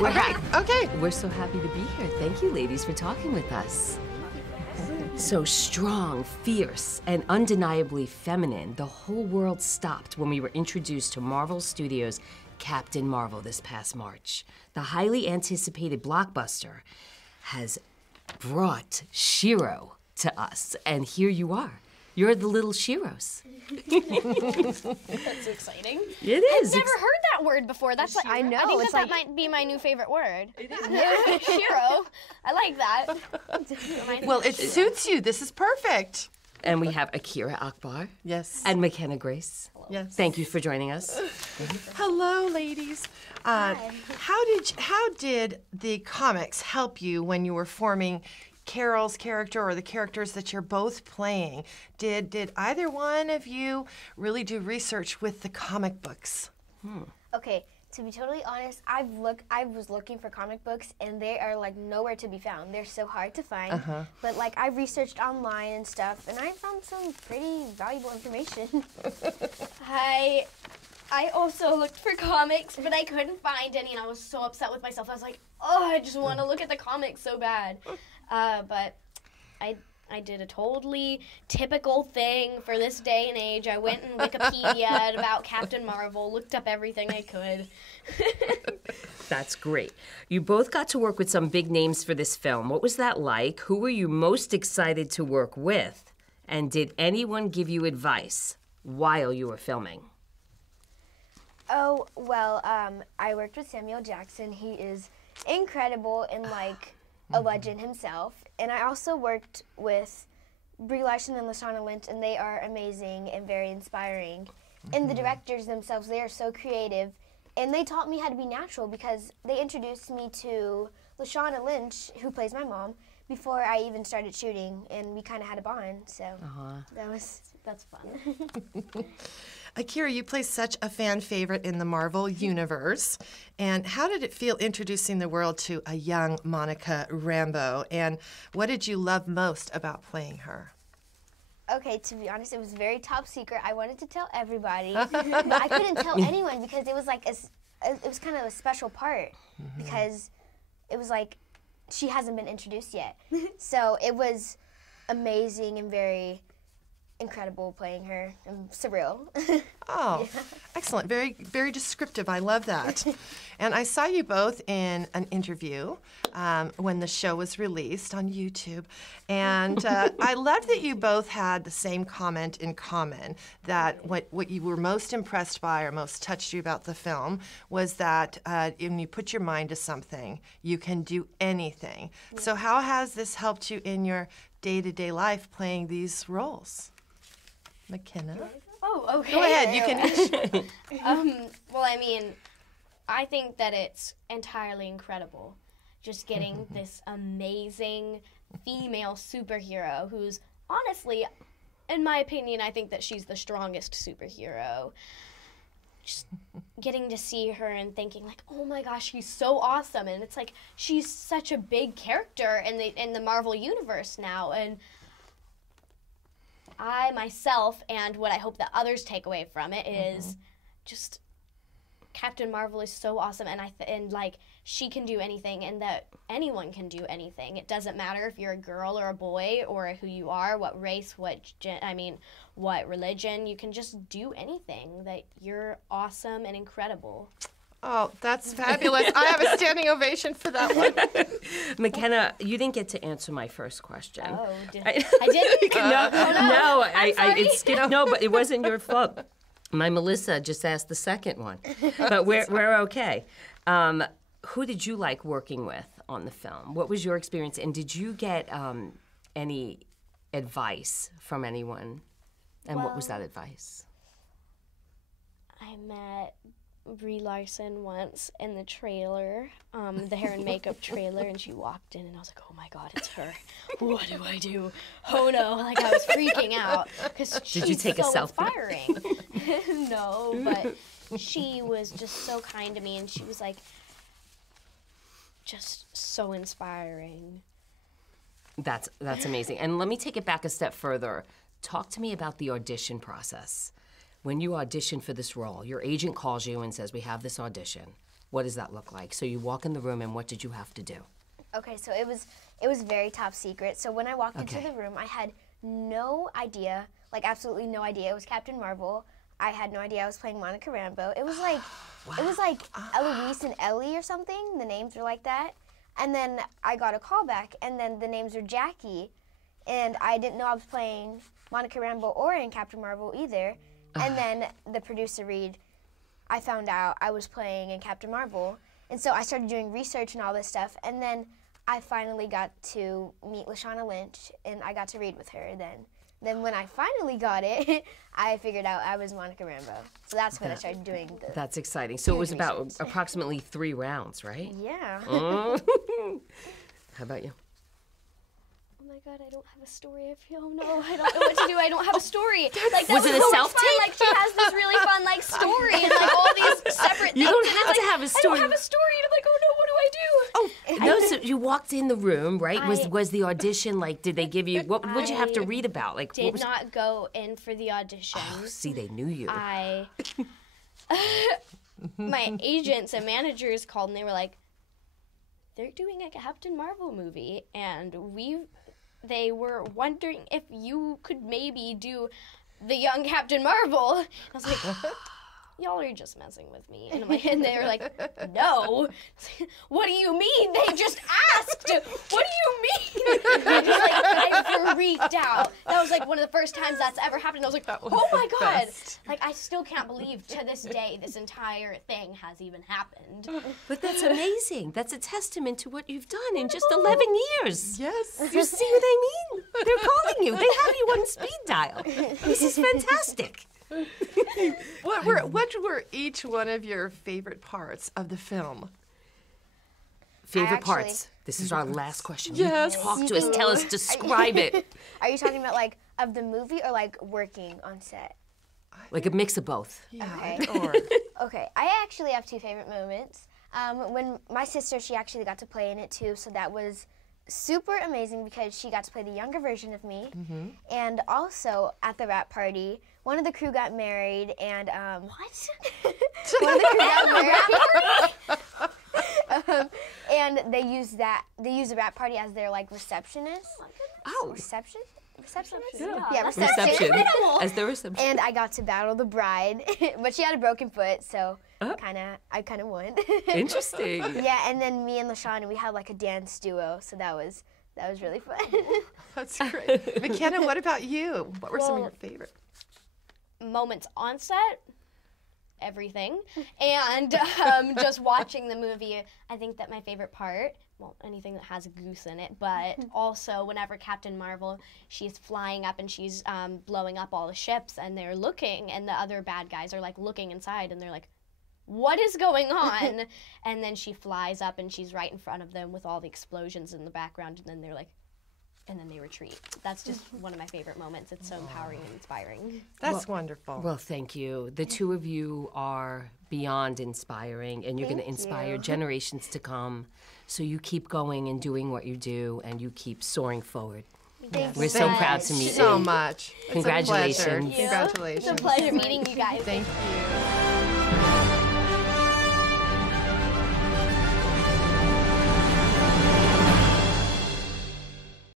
We're okay. We're so happy to be here. Thank you, ladies, for talking with us. So strong, fierce, and undeniably feminine, the whole world stopped when we were introduced to Marvel Studios' Captain Marvel this past March. The highly anticipated blockbuster has brought Shiro to us, and here you are. You're the little Shiros. That's exciting. It is. I've never heard that word before. That's like, I know. I think it's that might be my new favorite word. It is. Shiro. I like that. Well, it suits you. This is perfect. And we have Akira Akbar. Yes. And McKenna Grace. Yes. Thank you for joining us. Hello, ladies. How did the comics help you when you were forming Carol's character or the characters that you're both playing? Did either one of you really do research with the comic books? Okay, to be totally honest, I was looking for comic books and they are like nowhere to be found. They're so hard to find. But like I researched online and stuff and I found some pretty valuable information. I also looked for comics, but I couldn't find any, and I was so upset with myself. I was like, oh, I just want to look at the comics so bad. But I did a totally typical thing for this day and age. I went and Wikipedia'd about Captain Marvel, looked up everything I could. That's great. You both got to work with some big names for this film. What was that like? Who were you most excited to work with? And did anyone give you advice while you were filming? Oh, well, I worked with Samuel Jackson. He is incredible and like a legend himself. And I also worked with Brie Larson and Lashana Lynch, and they are amazing and very inspiring. And the directors themselves, they are so creative. And they taught me how to be natural because they introduced me to Lashana Lynch, who plays my mom, before I even started shooting, and we kind of had a bond, so that's fun. Akira, you play such a fan favorite in the Marvel universe. And how did it feel introducing the world to a young Monica Rambeau? And what did you love most about playing her? Okay, to be honest, it was very top secret. I wanted to tell everybody, but I couldn't tell anyone because it was like it was kind of a special part because it was like she hasn't been introduced yet. So it was amazing and very incredible playing her and surreal. Oh, excellent. Very, very descriptive. I love that. And I saw you both in an interview when the show was released on YouTube. And I loved that you both had the same comment in common, that what you were most impressed by or most touched you about the film was that when you put your mind to something, you can do anything. So how has this helped you in your day-to-day life playing these roles? McKenna? Oh, okay. Go ahead, you can. Well, I mean, I think that it's entirely incredible just getting this amazing female superhero who's honestly, in my opinion, I think that she's the strongest superhero. Just getting to see her and thinking like, oh my gosh, she's so awesome. And it's like, she's such a big character in the Marvel universe now. And I myself, and what I hope that others take away from it is just Captain Marvel is so awesome, and like she can do anything, and that anyone can do anything. It doesn't matter if you're a girl or a boy or who you are, what race, what religion. You can just do anything. That you're awesome and incredible. Oh, that's fabulous. I have a standing ovation for that one. McKenna, you didn't get to answer my first question. Oh, I didn't? No, but it wasn't your fault. My Melissa just asked the second one, but we're okay. Who did you like working with on the film? What was your experience, and did you get any advice from anyone? And what was that advice? I met Brie Larson once in the trailer, the hair and makeup trailer, and she walked in and I was like, oh my god, it's her. What do I do? Oh no, like I was freaking out because she's so inspiring. No, but she was just so kind to me and she was like just so inspiring. That's amazing. And let me take it back a step further. Talk to me about the audition process. When you audition for this role, your agent calls you and says, we have this audition. what does that look like? So you walk in the room, and what did you have to do? Okay, so it was very top secret. So when I walked into the room, I had no idea, like absolutely no idea. It was Captain Marvel. I had no idea I was playing Monica Rambeau. It was like it was like Eloise and Ellie or something. The names were like that. And then I got a call back, and then the names were Jackie, and I didn't know I was playing Monica Rambeau or in Captain Marvel either. And then the producer Reed, I found out I was playing in Captain Marvel, and so I started doing research and all this stuff, and then I finally got to meet Lashana Lynch, and I got to read with her then. Then when I finally got it, I figured out I was Monica Rambeau. So that's when I started doing the... That's exciting. So it was about approximately 3 rounds, right? Yeah. How about you? Oh my God, I don't have a story. I feel no, I don't know what to do. I don't have a story. Like that Was it a so much self-tape? fun. Like she has this really fun like story and like all these separate You things. don't and have it's to like, have a story. I don't have a story. And I'm like, oh no, what do I do? No, so you walked in the room, right? Was the audition like? Did they give you what? What'd you have to read about? Like, what Did was? not go in for the audition. Oh, see, they knew you. My agents and managers called and they were like, they're doing a Captain Marvel movie, and they were wondering if you could maybe do the young Captain Marvel. I was like, y'all are just messing with me. And, and they were like, no. What do you mean? They just asked. What do you mean? I freaked out. That was like one of the first times that's ever happened. I was like, oh my God. Like, I still can't believe to this day this entire thing has even happened. But that's amazing. That's a testament to what you've done in just 11 years. Yes. You see what I mean? They're calling you. They have you on speed dial. This is fantastic. What were each one of your favorite parts of the film? Favorite parts? This is our last question. Yes. Talk to us. Tell us. Describe it. Are you talking about like of the movie or like working on set? Like a mix of both. Yeah. Okay. Or Okay, I actually have 2 favorite moments. When my sister, she actually got to play in it too, so that was super amazing because she got to play the younger version of me. And also at the wrap party, one of the crew got married, and what? One of the crew got married. And they use the wrap party as their like receptionist. Oh. Receptionist? Yeah, Reception. As the reception. And I got to battle the bride, but she had a broken foot, so I kind of won. Interesting. Yeah, and then me and LaShawn, we had like a dance duo, so that was really fun. that's great. McKenna, what about you? What were some of your favorite moments on set? Everything. And just watching the movie, I think that my favorite part, well, anything that has a goose in it, but also whenever Captain Marvel, she's flying up and she's blowing up all the ships, and they're looking, and the other bad guys are like looking inside, and they're like, what is going on? And then she flies up and she's right in front of them with all the explosions in the background, and then they're like, and then they retreat. That's just one of my favorite moments. It's so empowering and inspiring. That's wonderful. Well, thank you. The 2 of you are beyond inspiring, and you're going to inspire generations to come. So you keep going and doing what you do, and you keep soaring forward. We're so proud to meet you. so much. It's a pleasure. Congratulations. Congratulations. It's a pleasure meeting you guys. Thank you.